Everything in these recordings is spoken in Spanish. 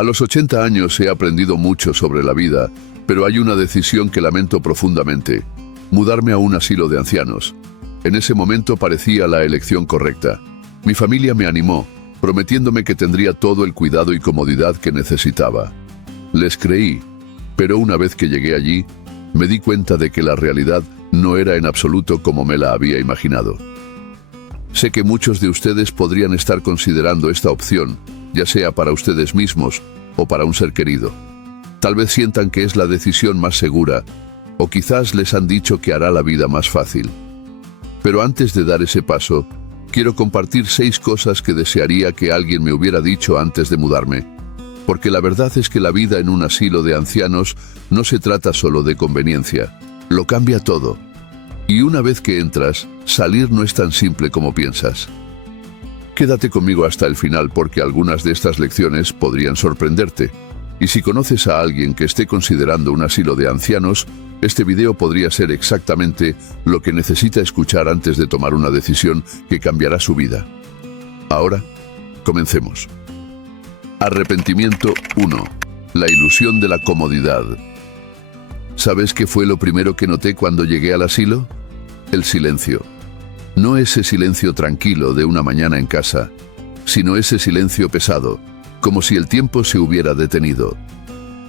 A los 80 años he aprendido mucho sobre la vida, pero hay una decisión que lamento profundamente: mudarme a un asilo de ancianos. En ese momento parecía la elección correcta. Mi familia me animó, prometiéndome que tendría todo el cuidado y comodidad que necesitaba. Les creí, pero una vez que llegué allí, me di cuenta de que la realidad no era en absoluto como me la había imaginado. Sé que muchos de ustedes podrían estar considerando esta opción, ya sea para ustedes mismos o para un ser querido. Tal vez sientan que es la decisión más segura, o quizás les han dicho que hará la vida más fácil. Pero antes de dar ese paso, quiero compartir 6 cosas que desearía que alguien me hubiera dicho antes de mudarme. Porque la verdad es que la vida en un asilo de ancianos no se trata solo de conveniencia, lo cambia todo. Y una vez que entras, salir no es tan simple como piensas. Quédate conmigo hasta el final porque algunas de estas lecciones podrían sorprenderte. Y si conoces a alguien que esté considerando un asilo de ancianos, este video podría ser exactamente lo que necesita escuchar antes de tomar una decisión que cambiará su vida. Ahora, comencemos. Arrepentimiento 1. La ilusión de la comodidad. ¿Sabes qué fue lo primero que noté cuando llegué al asilo? El silencio. No ese silencio tranquilo de una mañana en casa, sino ese silencio pesado, como si el tiempo se hubiera detenido.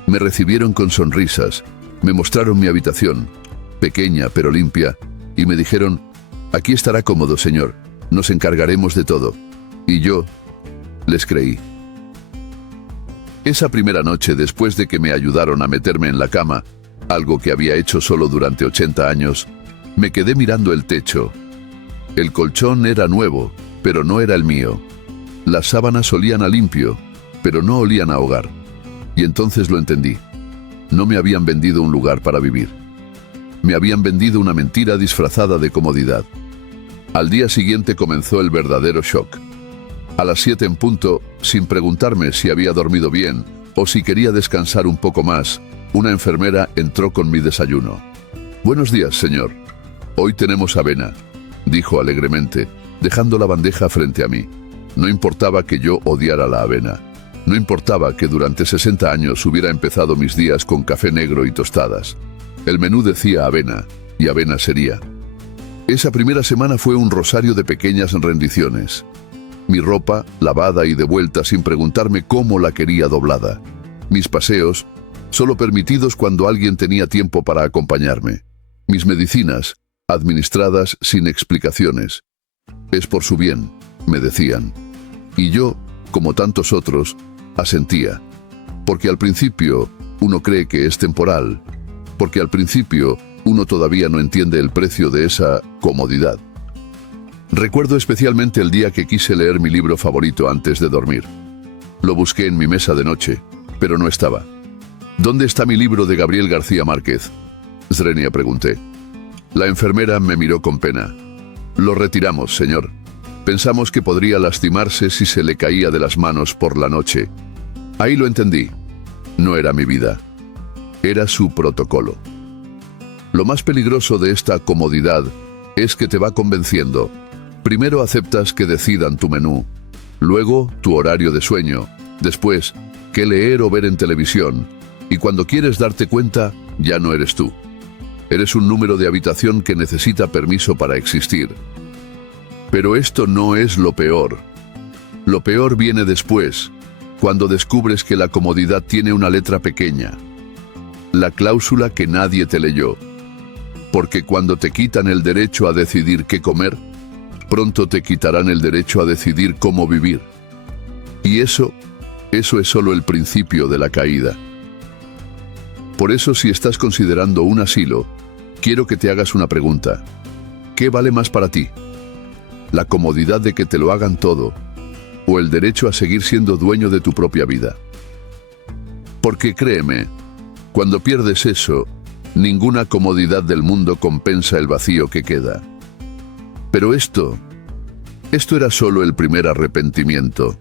Me recibieron con sonrisas, me mostraron mi habitación, pequeña pero limpia, y me dijeron: «Aquí estará cómodo, señor, nos encargaremos de todo». Y yo les creí. Esa primera noche, después de que me ayudaron a meterme en la cama, algo que había hecho solo durante 80 años, me quedé mirando el techo. El colchón era nuevo, pero no era el mío. Las sábanas olían a limpio, pero no olían a hogar. Y entonces lo entendí. No me habían vendido un lugar para vivir. Me habían vendido una mentira disfrazada de comodidad. Al día siguiente comenzó el verdadero shock. A las 7 en punto, sin preguntarme si había dormido bien o si quería descansar un poco más, una enfermera entró con mi desayuno. «Buenos días, señor. Hoy tenemos avena», dijo alegremente, dejando la bandeja frente a mí. No importaba que yo odiara la avena. No importaba que durante 60 años hubiera empezado mis días con café negro y tostadas. El menú decía avena, y avena sería. Esa primera semana fue un rosario de pequeñas rendiciones. Mi ropa, lavada y de vuelta sin preguntarme cómo la quería doblada. Mis paseos, solo permitidos cuando alguien tenía tiempo para acompañarme. Mis medicinas, administradas sin explicaciones. «Es por su bien», me decían. Y yo, como tantos otros, asentía. Porque al principio uno cree que es temporal. Porque al principio uno todavía no entiende el precio de esa comodidad. Recuerdo especialmente el día que quise leer mi libro favorito antes de dormir. Lo busqué en mi mesa de noche, pero no estaba. «¿Dónde está mi libro de Gabriel García Márquez?», Zrenia pregunté. La enfermera me miró con pena. «Lo retiramos, señor. Pensamos que podría lastimarse si se le caía de las manos por la noche». Ahí lo entendí. No era mi vida. Era su protocolo. Lo más peligroso de esta comodidad es que te va convenciendo. Primero aceptas que decidan tu menú, luego tu horario de sueño, después qué leer o ver en televisión, y cuando quieres darte cuenta, ya no eres tú. Eres un número de habitación que necesita permiso para existir. Pero esto no es lo peor. Lo peor viene después, cuando descubres que la comodidad tiene una letra pequeña. La cláusula que nadie te leyó. Porque cuando te quitan el derecho a decidir qué comer, pronto te quitarán el derecho a decidir cómo vivir. Y eso es solo el principio de la caída. Por eso, si estás considerando un asilo, quiero que te hagas una pregunta. ¿Qué vale más para ti? ¿La comodidad de que te lo hagan todo, o el derecho a seguir siendo dueño de tu propia vida? Porque créeme, cuando pierdes eso, ninguna comodidad del mundo compensa el vacío que queda. Pero esto era solo el primer arrepentimiento.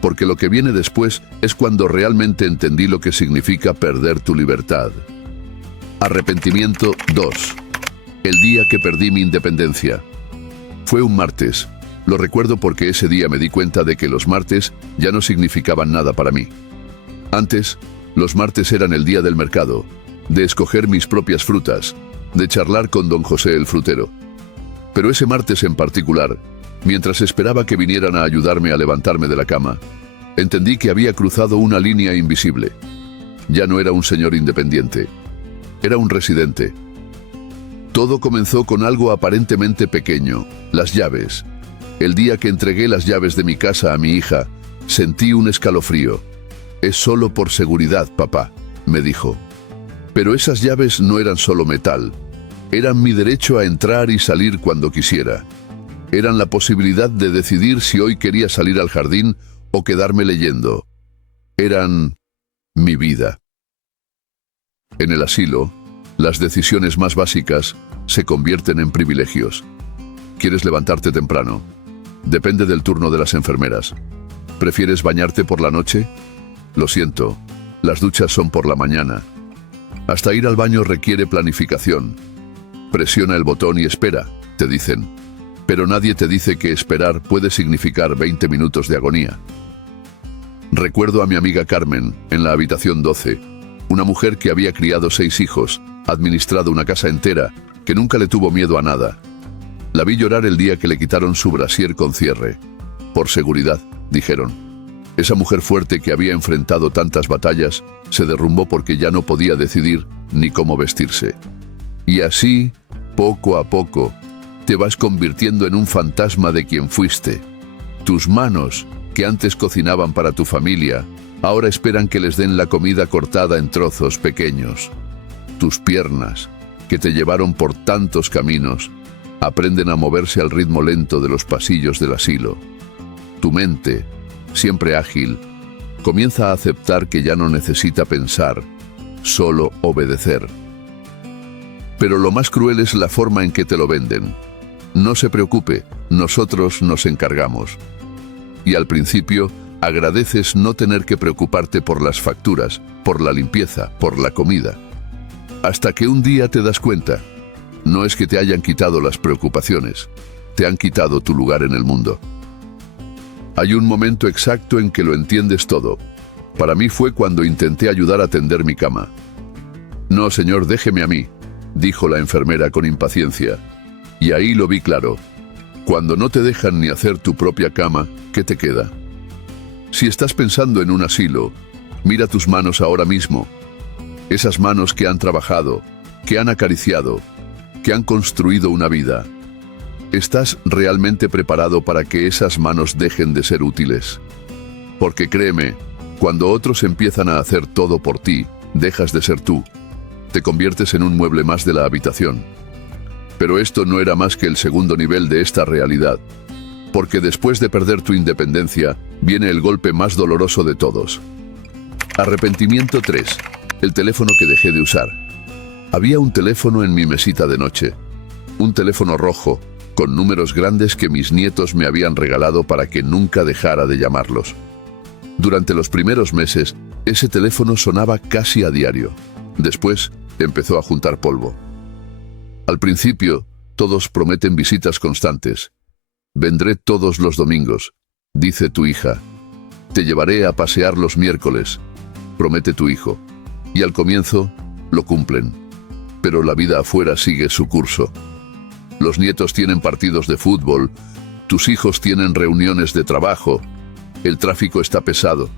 Porque lo que viene después es cuando realmente entendí lo que significa perder tu libertad. Arrepentimiento 2. El día que perdí mi independencia. Fue un martes. Lo recuerdo porque ese día me di cuenta de que los martes ya no significaban nada para mí. Antes, los martes eran el día del mercado, de escoger mis propias frutas, de charlar con don José el frutero. Pero ese martes en particular, mientras esperaba que vinieran a ayudarme a levantarme de la cama, entendí que había cruzado una línea invisible. Ya no era un señor independiente, era un residente. Todo comenzó con algo aparentemente pequeño, las llaves. El día que entregué las llaves de mi casa a mi hija, sentí un escalofrío. «Es solo por seguridad, papá», me dijo. Pero esas llaves no eran solo metal. Eran mi derecho a entrar y salir cuando quisiera. Eran la posibilidad de decidir si hoy quería salir al jardín o quedarme leyendo. Eran mi vida. En el asilo, las decisiones más básicas se convierten en privilegios. ¿Quieres levantarte temprano? Depende del turno de las enfermeras. ¿Prefieres bañarte por la noche? Lo siento, las duchas son por la mañana. Hasta ir al baño requiere planificación. Presiona el botón y espera, te dicen. Pero nadie te dice que esperar puede significar 20 minutos de agonía. Recuerdo a mi amiga Carmen, en la habitación 12, una mujer que había criado 6 hijos, administrado una casa entera, que nunca le tuvo miedo a nada. La vi llorar el día que le quitaron su brasier con cierre. Por seguridad, dijeron. Esa mujer fuerte que había enfrentado tantas batallas, se derrumbó porque ya no podía decidir ni cómo vestirse. Y así, poco a poco, te vas convirtiendo en un fantasma de quien fuiste. Tus manos, que antes cocinaban para tu familia, ahora esperan que les den la comida cortada en trozos pequeños. Tus piernas, que te llevaron por tantos caminos, aprenden a moverse al ritmo lento de los pasillos del asilo. Tu mente, siempre ágil, comienza a aceptar que ya no necesita pensar, solo obedecer. Pero lo más cruel es la forma en que te lo venden. No se preocupe, nosotros nos encargamos. Y al principio, agradeces no tener que preocuparte por las facturas, por la limpieza, por la comida. Hasta que un día te das cuenta. No es que te hayan quitado las preocupaciones, te han quitado tu lugar en el mundo. Hay un momento exacto en que lo entiendes todo. Para mí fue cuando intenté ayudar a tender mi cama. «No, señor, déjeme a mí», dijo la enfermera con impaciencia. Y ahí lo vi claro. Cuando no te dejan ni hacer tu propia cama, ¿qué te queda? Si estás pensando en un asilo, mira tus manos ahora mismo. Esas manos que han trabajado, que han acariciado, que han construido una vida. ¿Estás realmente preparado para que esas manos dejen de ser útiles? Porque créeme, cuando otros empiezan a hacer todo por ti, dejas de ser tú. Te conviertes en un mueble más de la habitación. Pero esto no era más que el segundo nivel de esta realidad. Porque después de perder tu independencia, viene el golpe más doloroso de todos. Arrepentimiento 3. El teléfono que dejé de usar. Había un teléfono en mi mesita de noche. Un teléfono rojo, con números grandes que mis nietos me habían regalado para que nunca dejara de llamarlos. Durante los primeros meses, ese teléfono sonaba casi a diario. Después, empezó a juntar polvo. Al principio, todos prometen visitas constantes. «Vendré todos los domingos», dice tu hija. «Te llevaré a pasear los miércoles», promete tu hijo. Y al comienzo, lo cumplen. Pero la vida afuera sigue su curso. Los nietos tienen partidos de fútbol, tus hijos tienen reuniones de trabajo, el tráfico está pesado.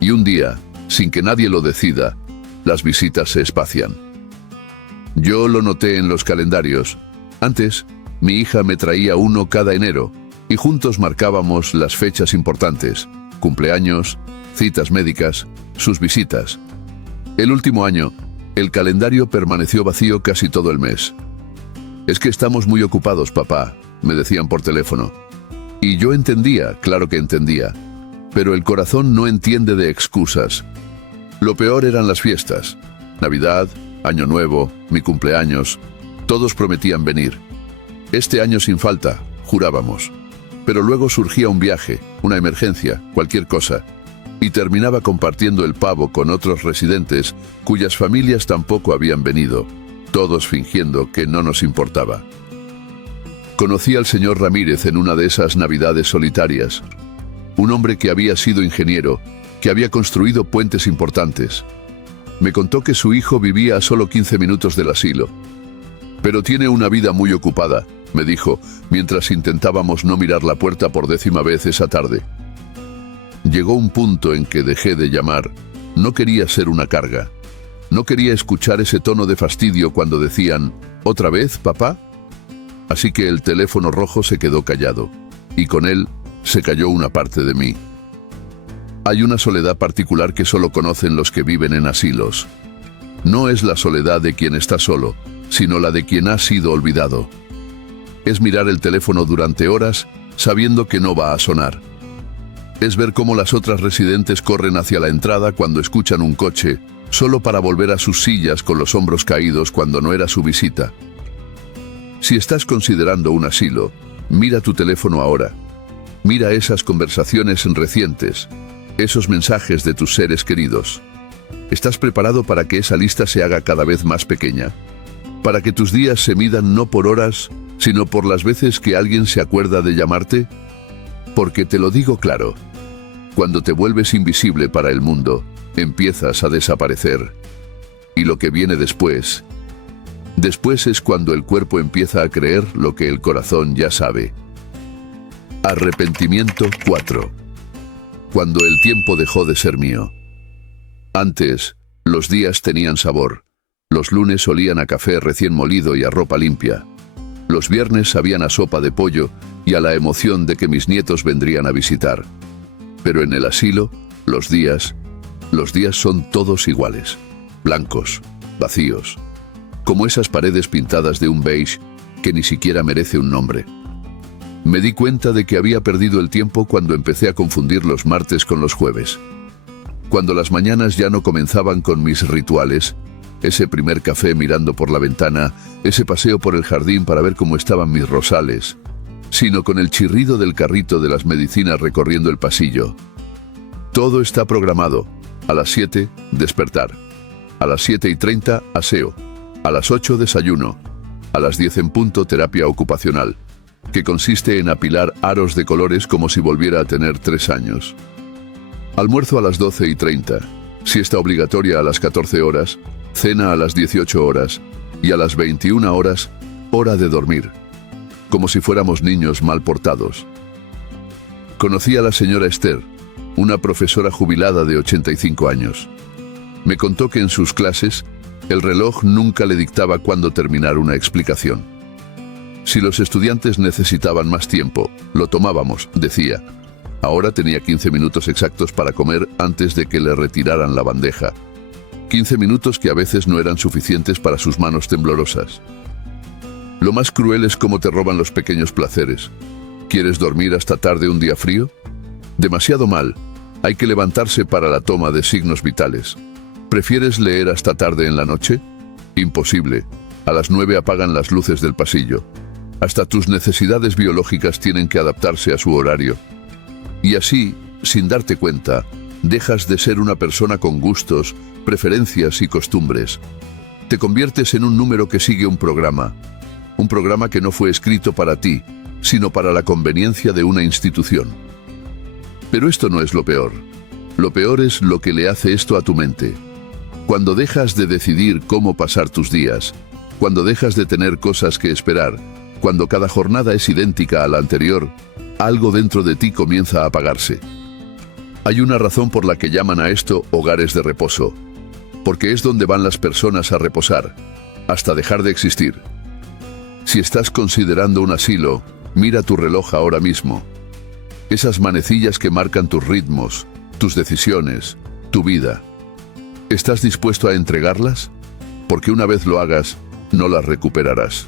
Y un día, sin que nadie lo decida, las visitas se espacian. Yo lo noté en los calendarios. Antes, mi hija me traía uno cada enero y juntos marcábamos las fechas importantes, cumpleaños, citas médicas, sus visitas. El último año, el calendario permaneció vacío casi todo el mes. «Es que estamos muy ocupados, papá», me decían por teléfono. Y yo entendía, claro que entendía, pero el corazón no entiende de excusas. Lo peor eran las fiestas. Navidad, Año Nuevo, mi cumpleaños. Todos prometían venir. Este año sin falta, jurábamos. Pero luego surgía un viaje, una emergencia, cualquier cosa. Y terminaba compartiendo el pavo con otros residentes cuyas familias tampoco habían venido, todos fingiendo que no nos importaba. Conocí al señor Ramírez en una de esas navidades solitarias. Un hombre que había sido ingeniero, que había construido puentes importantes. Me contó que su hijo vivía a solo 15 minutos del asilo. Pero tiene una vida muy ocupada, me dijo, mientras intentábamos no mirar la puerta por 10ª vez esa tarde. Llegó un punto en que dejé de llamar. No quería ser una carga. No quería escuchar ese tono de fastidio cuando decían, ¿otra vez, papá? Así que el teléfono rojo se quedó callado, y con él se cayó una parte de mí. Hay una soledad particular que solo conocen los que viven en asilos. No es la soledad de quien está solo, sino la de quien ha sido olvidado. Es mirar el teléfono durante horas sabiendo que no va a sonar. Es ver cómo las otras residentes corren hacia la entrada cuando escuchan un coche, solo para volver a sus sillas con los hombros caídos cuando no era su visita. Si estás considerando un asilo, mira tu teléfono ahora. Mira esas conversaciones recientes, esos mensajes de tus seres queridos. ¿Estás preparado para que esa lista se haga cada vez más pequeña? ¿Para que tus días se midan no por horas, sino por las veces que alguien se acuerda de llamarte? Porque te lo digo claro, cuando te vuelves invisible para el mundo, empiezas a desaparecer. Y lo que viene después es cuando el cuerpo empieza a creer lo que el corazón ya sabe. Arrepentimiento 4. Cuando el tiempo dejó de ser mío. Antes, los días tenían sabor. Los lunes olían a café recién molido y a ropa limpia. Los viernes sabían a sopa de pollo y a la emoción de que mis nietos vendrían a visitar. Pero en el asilo, los días son todos iguales. Blancos, vacíos. Como esas paredes pintadas de un beige que ni siquiera merece un nombre. Me di cuenta de que había perdido el tiempo cuando empecé a confundir los martes con los jueves. Cuando las mañanas ya no comenzaban con mis rituales, ese primer café mirando por la ventana, ese paseo por el jardín para ver cómo estaban mis rosales, sino con el chirrido del carrito de las medicinas recorriendo el pasillo. Todo está programado. A las 7, despertar. A las 7:30, aseo. A las 8, desayuno. A las 10 en punto, terapia ocupacional, que consiste en apilar aros de colores como si volviera a tener 3 años. Almuerzo a las 12:30, siesta obligatoria a las 14 horas, cena a las 18 horas y a las 21 horas, hora de dormir. Como si fuéramos niños mal portados. Conocí a la señora Esther, una profesora jubilada de 85 años. Me contó que en sus clases, el reloj nunca le dictaba cuándo terminar una explicación. Si los estudiantes necesitaban más tiempo, lo tomábamos, decía. Ahora tenía 15 minutos exactos para comer antes de que le retiraran la bandeja. 15 minutos que a veces no eran suficientes para sus manos temblorosas. Lo más cruel es cómo te roban los pequeños placeres. ¿Quieres dormir hasta tarde un día frío? Demasiado mal. Hay que levantarse para la toma de signos vitales. ¿Prefieres leer hasta tarde en la noche? Imposible. A las 9 apagan las luces del pasillo. Hasta tus necesidades biológicas tienen que adaptarse a su horario. Y así, sin darte cuenta, dejas de ser una persona con gustos, preferencias y costumbres. Te conviertes en un número que sigue un programa que no fue escrito para ti, sino para la conveniencia de una institución. Pero esto no es lo peor. Lo peor es lo que le hace esto a tu mente. Cuando dejas de decidir cómo pasar tus días, cuando dejas de tener cosas que esperar, cuando cada jornada es idéntica a la anterior, algo dentro de ti comienza a apagarse. Hay una razón por la que llaman a esto hogares de reposo, porque es donde van las personas a reposar, hasta dejar de existir. Si estás considerando un asilo, mira tu reloj ahora mismo. Esas manecillas que marcan tus ritmos, tus decisiones, tu vida. ¿Estás dispuesto a entregarlas? Porque una vez lo hagas, no las recuperarás.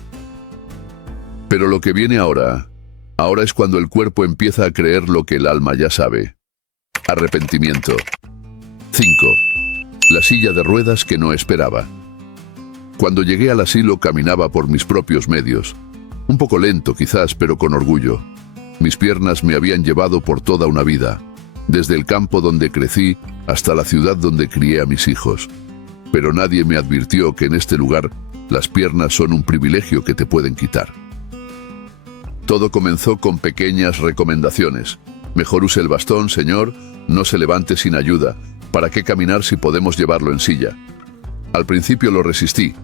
Pero lo que viene ahora es cuando el cuerpo empieza a creer lo que el alma ya sabe. Arrepentimiento. 5. La silla de ruedas que no esperaba. Cuando llegué al asilo caminaba por mis propios medios. Un poco lento quizás, pero con orgullo. Mis piernas me habían llevado por toda una vida. Desde el campo donde crecí hasta la ciudad donde crié a mis hijos. Pero nadie me advirtió que en este lugar las piernas son un privilegio que te pueden quitar. Todo comenzó con pequeñas recomendaciones. Mejor use el bastón, señor, no se levante sin ayuda. ¿Para qué caminar si podemos llevarlo en silla? Al principio lo resistí,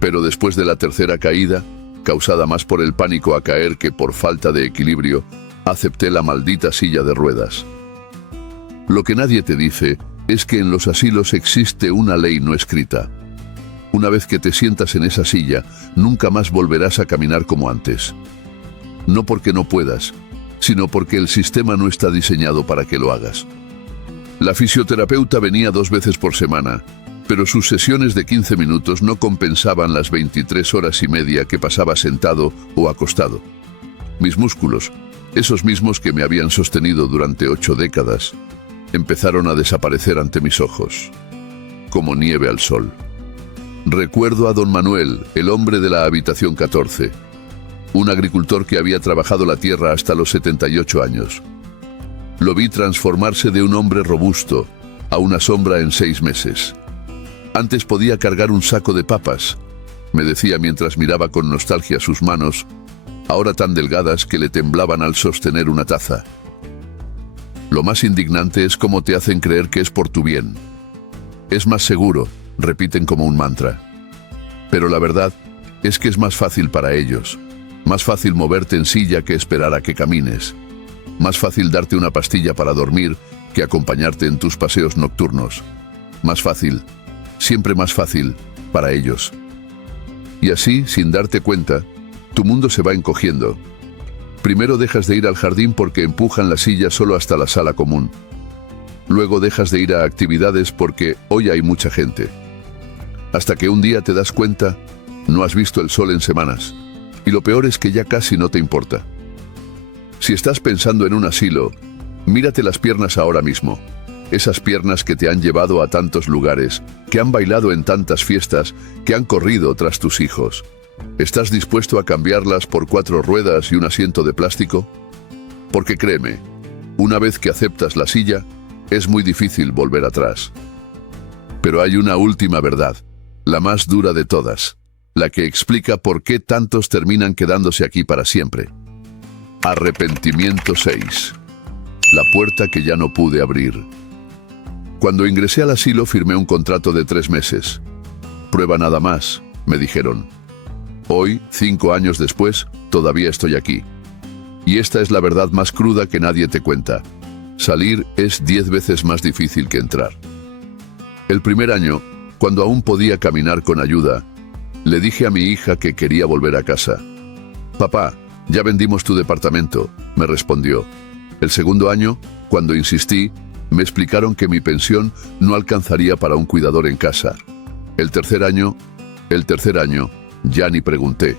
pero después de la tercera caída, causada más por el pánico a caer que por falta de equilibrio, acepté la maldita silla de ruedas. Lo que nadie te dice es que en los asilos existe una ley no escrita. Una vez que te sientas en esa silla, nunca más volverás a caminar como antes. No porque no puedas, sino porque el sistema no está diseñado para que lo hagas. La fisioterapeuta venía 2 veces por semana, pero sus sesiones de 15 minutos no compensaban las 23 horas y media que pasaba sentado o acostado. Mis músculos, esos mismos que me habían sostenido durante 8 décadas, empezaron a desaparecer ante mis ojos, como nieve al sol. Recuerdo a don Manuel, el hombre de la habitación 14, un agricultor que había trabajado la tierra hasta los 78 años. Lo vi transformarse de un hombre robusto a una sombra en 6 meses. Antes podía cargar un saco de papas, me decía mientras miraba con nostalgia sus manos, ahora tan delgadas que le temblaban al sostener una taza. Lo más indignante es cómo te hacen creer que es por tu bien. Es más seguro, repiten como un mantra. Pero la verdad es que es más fácil para ellos. Más fácil moverte en silla que esperar a que camines. Más fácil darte una pastilla para dormir que acompañarte en tus paseos nocturnos. Más fácil, siempre más fácil, para ellos. Y así, sin darte cuenta, tu mundo se va encogiendo. Primero dejas de ir al jardín porque empujan la silla solo hasta la sala común. Luego dejas de ir a actividades porque hoy hay mucha gente. Hasta que un día te das cuenta, no has visto el sol en semanas. Y lo peor es que ya casi no te importa. Si estás pensando en un asilo, mírate las piernas ahora mismo. Esas piernas que te han llevado a tantos lugares, que han bailado en tantas fiestas, que han corrido tras tus hijos. ¿Estás dispuesto a cambiarlas por 4 ruedas y un asiento de plástico? Porque créeme, una vez que aceptas la silla, es muy difícil volver atrás. Pero hay una última verdad, la más dura de todas, la que explica por qué tantos terminan quedándose aquí para siempre. Arrepentimiento 6. La puerta que ya no pude abrir. Cuando ingresé al asilo firmé un contrato de 3 meses. Prueba nada más, me dijeron. Hoy, 5 años después, todavía estoy aquí. Y esta es la verdad más cruda que nadie te cuenta. Salir es 10 veces más difícil que entrar. El primer año, cuando aún podía caminar con ayuda, le dije a mi hija que quería volver a casa. Papá, ya vendimos tu departamento, me respondió. El segundo año, cuando insistí, me explicaron que mi pensión no alcanzaría para un cuidador en casa. El tercer año, ya ni pregunté.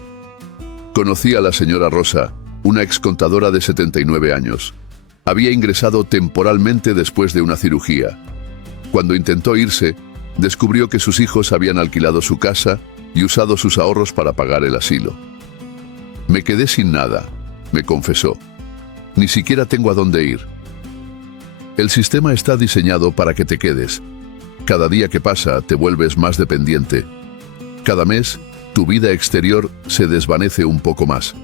Conocí a la señora Rosa, una excontadora de 79 años. Había ingresado temporalmente después de una cirugía. Cuando intentó irse, descubrió que sus hijos habían alquilado su casa y usado sus ahorros para pagar el asilo. Me quedé sin nada, me confesó. Ni siquiera tengo a dónde ir. El sistema está diseñado para que te quedes. Cada día que pasa te vuelves más dependiente. Cada mes, tu vida exterior se desvanece un poco más.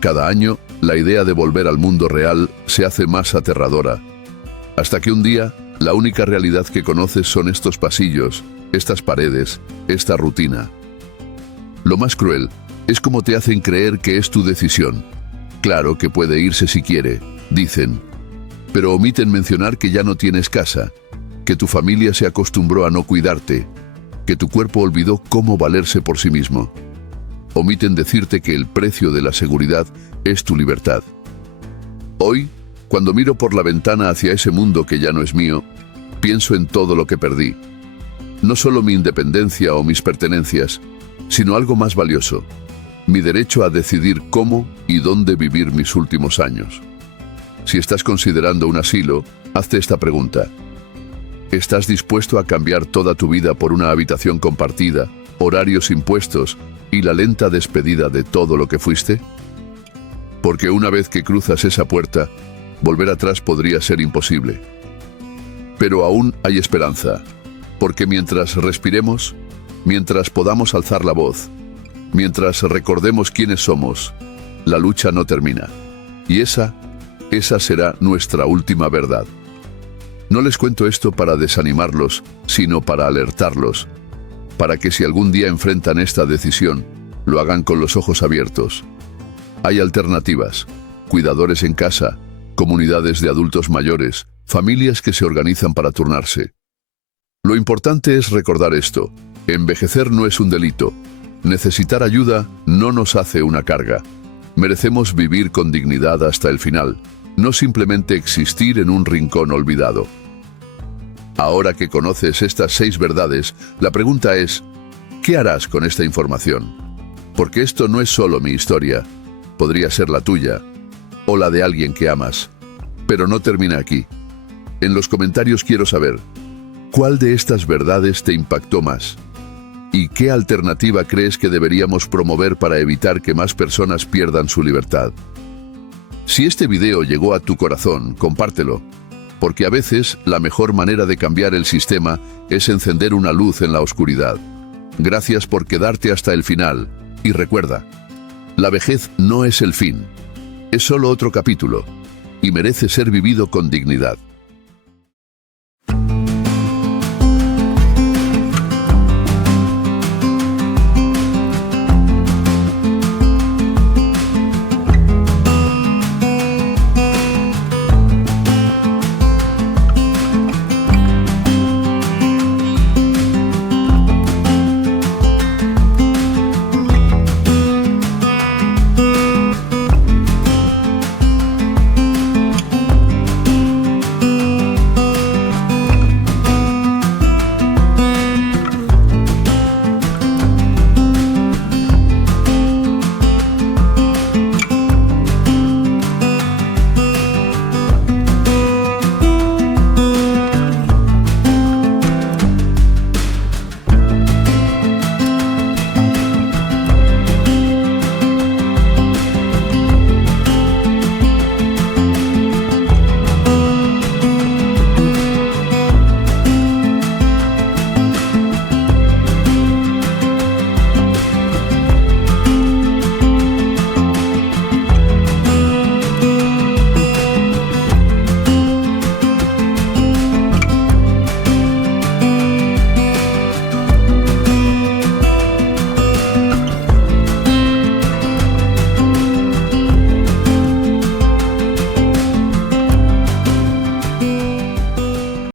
Cada año, la idea de volver al mundo real se hace más aterradora. Hasta que un día, la única realidad que conoces son estos pasillos, estas paredes, esta rutina. Lo más cruel es cómo te hacen creer que es tu decisión. Claro que puede irse si quiere, dicen. Pero omiten mencionar que ya no tienes casa, que tu familia se acostumbró a no cuidarte, que tu cuerpo olvidó cómo valerse por sí mismo. Omiten decirte que el precio de la seguridad es tu libertad. Hoy, cuando miro por la ventana hacia ese mundo que ya no es mío, pienso en todo lo que perdí. No solo mi independencia o mis pertenencias, sino algo más valioso, mi derecho a decidir cómo y dónde vivir mis últimos años. Si estás considerando un asilo, hazte esta pregunta. ¿Estás dispuesto a cambiar toda tu vida por una habitación compartida, horarios impuestos y la lenta despedida de todo lo que fuiste? Porque una vez que cruzas esa puerta, volver atrás podría ser imposible. Pero aún hay esperanza, porque mientras respiremos, mientras podamos alzar la voz, mientras recordemos quiénes somos, la lucha no termina. Y esa esa será nuestra última verdad. No les cuento esto para desanimarlos, sino para alertarlos, para que si algún día enfrentan esta decisión, lo hagan con los ojos abiertos. Hay alternativas: cuidadores en casa, comunidades de adultos mayores, familias que se organizan para turnarse. Lo importante es recordar esto: envejecer no es un delito. Necesitar ayuda no nos hace una carga. Merecemos vivir con dignidad hasta el final, no simplemente existir en un rincón olvidado. Ahora que conoces estas 6 verdades, la pregunta es: ¿qué harás con esta información? Porque esto no es solo mi historia, podría ser la tuya, o la de alguien que amas. Pero no termina aquí. En los comentarios quiero saber, ¿cuál de estas verdades te impactó más? ¿Y qué alternativa crees que deberíamos promover para evitar que más personas pierdan su libertad? Si este video llegó a tu corazón, compártelo, porque a veces la mejor manera de cambiar el sistema es encender una luz en la oscuridad. Gracias por quedarte hasta el final, y recuerda, la vejez no es el fin, es solo otro capítulo, y merece ser vivido con dignidad.